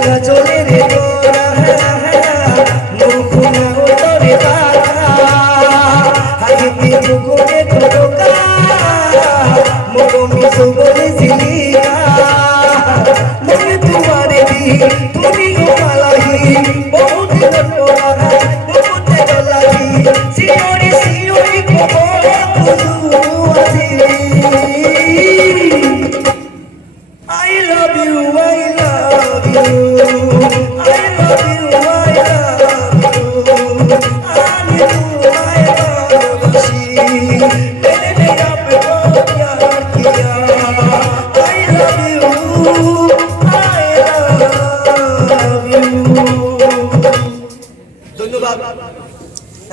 这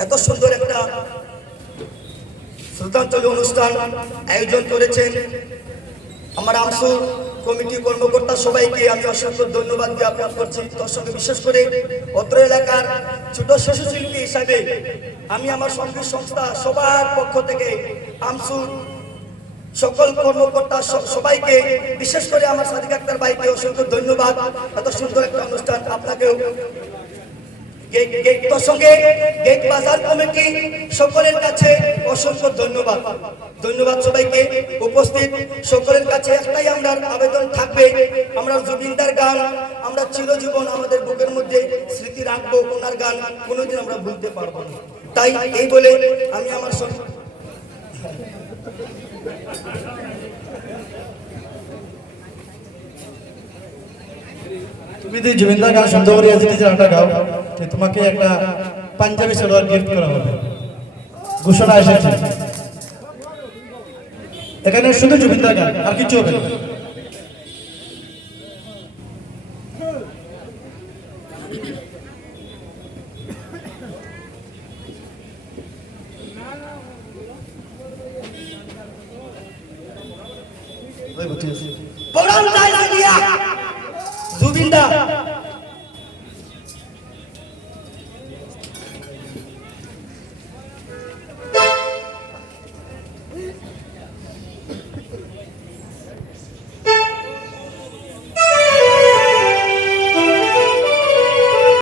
এত সুন্দর একটা শ্রদ্ধাঞ্জলি অনুষ্ঠান আয়োজন করেছেন। আমার আমসু কমিটি কর্মকর্তা সবাইকে আমি অসংখ্য ধন্যবাদ জ্ঞাপন করছি। তার সঙ্গে বিশেষ করে অত্র এলাকার ছোট শিশু শিল্পী হিসাবে আমি আমার সংগীত সংস্থা সবার পক্ষ থেকে আমসুর সকল কর্মকর্তা সবাইকে বিশেষ করে আমার সাদিক আক্তার ভাইকে অসংখ্য ধন্যবাদ। এত সুন্দর একটা অনুষ্ঠান আপনাকেও গে- গে- তার সঙ্গে গেট বাজার কমিটি সকলের কাছে অসংখ্য ধন্যবাদ। ধন্যবাদ সবাইকে। উপস্থিত সকলের কাছে একটাই আমরা আবেদন থাকবে। আমরা জুবিনদার গান, আমরা চিরজীবন আমাদের বুকের মধ্যে স্মৃতি রাখব, ওনার গান কোনোদিন আমরা ভুলতে পারব না। তাই এই বলে আমি আমার তুমি যদি জুবিনদার গান সুন্দর করে এসেছি গানটা গাও, তো তোমাকে একটা পাঞ্জাবি সালোয়ার গিফট করা হবে। ঘোষণা এসেছে। এখানে শুধু জুবিনদার গান, আর কিছু হবে না। 金的。